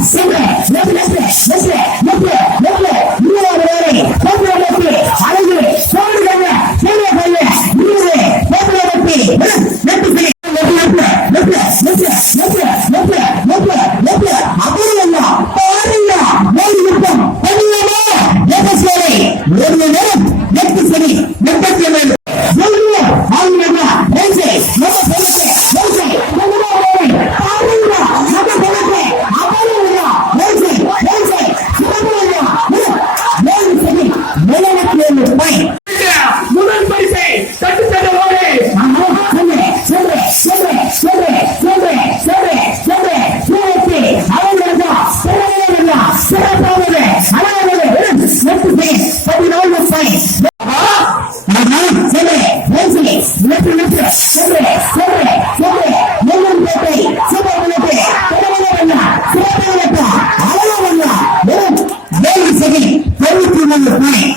Let's Nothing Let's go. Mala la cual Mungu